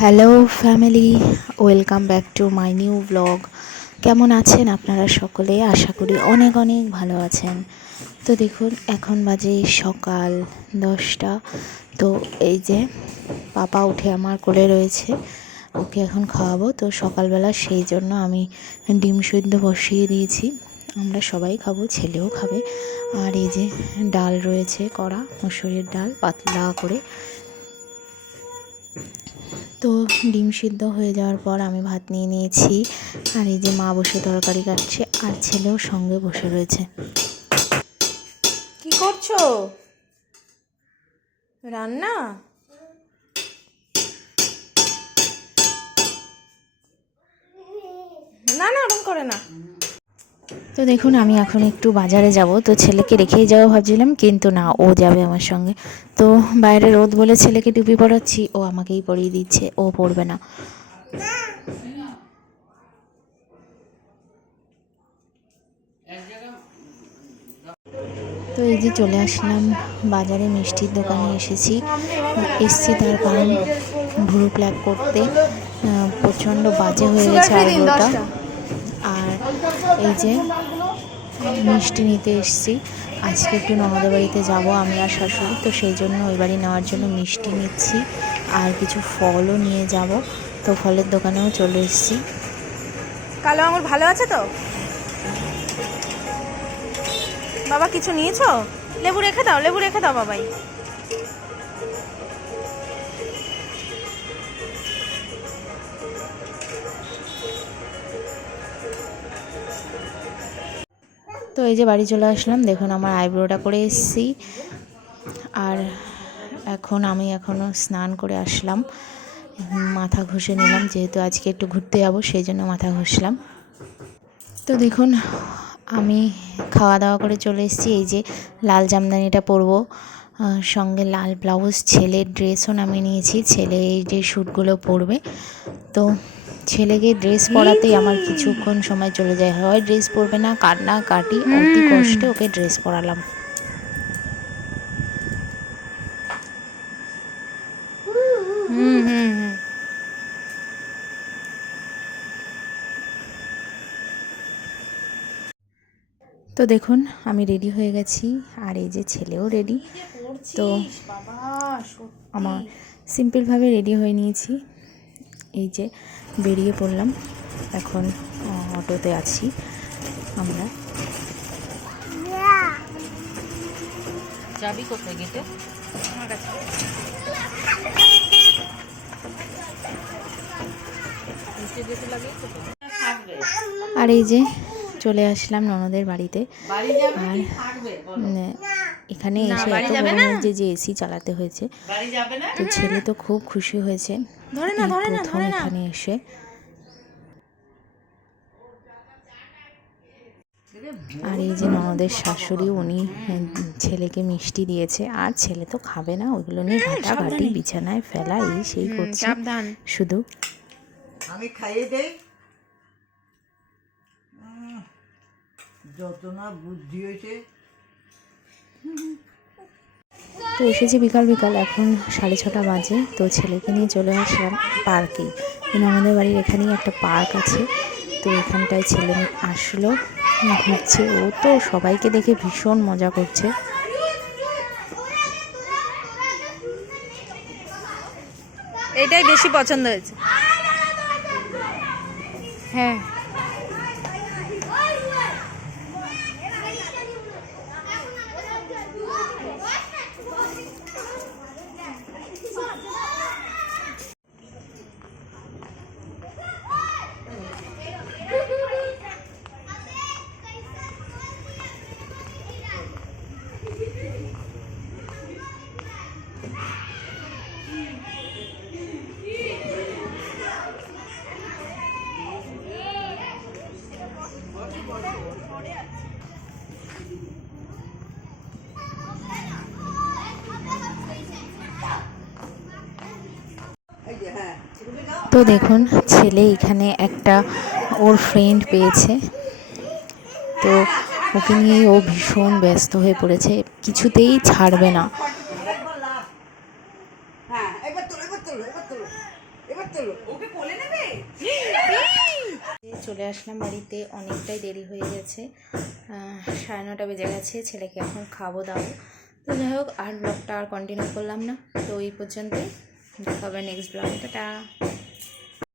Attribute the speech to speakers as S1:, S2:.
S1: Hello family welcome back to my new blog কেমন আছেন আপনারা সকলে? আশা করি অনেক অনেক ভালো আছেন। তো দেখুন, এখন বাজে সকাল দশটা। তো এই যে পাপা উঠে আমার কোলে রয়েছে, ওকে এখন খাওয়াবো। তো সকালবেলা সেই জন্য আমি ডিম সিদ্ধ বসিয়ে দিয়েছি। আমরা সবাই খাব, ছেলেও খাবে। আর এই যে ডাল রয়েছে, কড়া, মসুরের ডাল, পাতলা করে তো ডিম সিদ্ধ হয়ে যাওয়ার পর আমি ভাত নিয়ে নিয়েছি। আর এই যে মা বসে তরকারি কাটছে, আর ছেলেও সঙ্গে বসে রয়েছে।
S2: কি করছ? রান্না? না না ওরকম করে না।
S1: তো দেখুন, আমি এখন একটু বাজারে যাব। তো ছেলেকে রেখেই যাব ভাবছিলাম, কিন্তু না, ও যাবে আমার সঙ্গে। তো বাইরে রোদ বলে ছেলেকে টুপি পরাচ্ছি, ও আমাকেই পরিয়ে দিচ্ছে, ও পরবে না। তো এই যে চলে আসলাম, বাজারে মিষ্টির দোকানে এসেছি। এসছি তার কারণ, ভুরু প্ল্যাক করতে। প্রচণ্ড বাজে হয়ে গেছে আইব্রোটা আর এই যে মিষ্টি নিতে এসেছি। আজকে একটু ননদের বাড়িতে যাব আমি আর শাশুড়ি, তো সেই জন্য ওই বাড়ি নেওয়ার জন্য মিষ্টি নিচ্ছি। আর কিছু ফলও নিয়ে যাব, তো ফলের দোকানেও চলে এসেছি।
S2: কালো আঙুর ভালো আছে তো? বাবা, কিছু নিয়েছো? লেবু রেখে দাও, লেবু রেখে দাও, বাবাই।
S1: তো এই যে বাড়ি চলে আসলাম, দেখুন আমার আইব্রোটা করে এসেছি। আর এখন আমি এখনও স্নান করে আসলাম। মাথা ঘষে নিলাম, যেহেতু আজকে একটু ঘুরতে যাব, সেই জন্য মাথা ঘষলাম। তো দেখুন, আমি খাওয়া দাওয়া করে চলে এসেছি। এই যে লাল জামদানিটা পরবো সঙ্গে লাল ব্লাউজ, ছেলের ড্রেসও নামিয়ে নিয়েছি। ছেলে এই যে শ্যুটগুলো পরবে। তো ছেলেকে ড্রেস পরাতেই আমার কিছুক্ষণ সময় চলে যায়। হয় ড্রেস পরবে না কান্না কাটি অতি কষ্টে ওকে ড্রেস পরালাম। তো দেখুন আমি রেডি হয়ে গেছি আর এই যে ছেলেও রেডি তো আমার সিম্পলভাবে রেডি হয়ে নিয়েছি। এই যে বেরিয়ে পড়লাম। এখন অটোতে আছি আমরা।
S2: যাবি কোথায় গেটে? আমার কাছে।
S1: আর এই যে চলে আসলাম ননদের বাড়িতে। আর এখানে এসে এত যে এসি চালাতে হয়েছে। তো ছেলে তো খুব খুশি হয়েছে।
S2: ধরে না ধরে না ধরে না।
S1: এখানে এসে আর এই যে ননদের শাশুড়ি উনি ছেলেকে মিষ্টি দিয়েছে। আর ছেলে তো খাবে না ওইগুলো নিয়ে ঘাটাঘাটি বিছানায় ফেলা এই সেই করছে। শুধু
S3: আমি খাইয়ে দেই। যত না বুদ্ধি হয়েছে।
S1: তো এসেছি বিকাল বিকাল। এখন সাড়ে ছটা বাজে। তো ছেলেকে নিয়ে চলে আসলাম পার্কেই কিন্তু আমাদের বাড়ির এখানেই একটা পার্ক আছে। তো এখানটায় ছেলে আসলো। ঘুরছে ও তো সবাইকে দেখে ভীষণ মজা করছে।
S2: এটাই বেশি পছন্দ হয়েছে। হ্যাঁ।
S1: তো দেখুন ছেলে এখানে একটা ওর ফ্রেন্ড পেয়েছে। তো ওকে নিয়ে ও ভীষণ ব্যস্ত হয়ে পড়েছে কিছুতেই ছাড়বে না।
S3: হ্যাঁ একবার তোলো একবার তোলো একবার তোলো
S1: চলে আসলাম বাড়িতে অনেকটাই দেরি হয়ে গেছে। সাড়ে নটা বেজে গেছে ছেলেকে এখন খাব দাবো তো যাই হোক আর ব্লগটা আর কন্টিনিউ করলাম না। তো এই পর্যন্তই। দেখা হবে নেক্সট ব্লগে টাটা।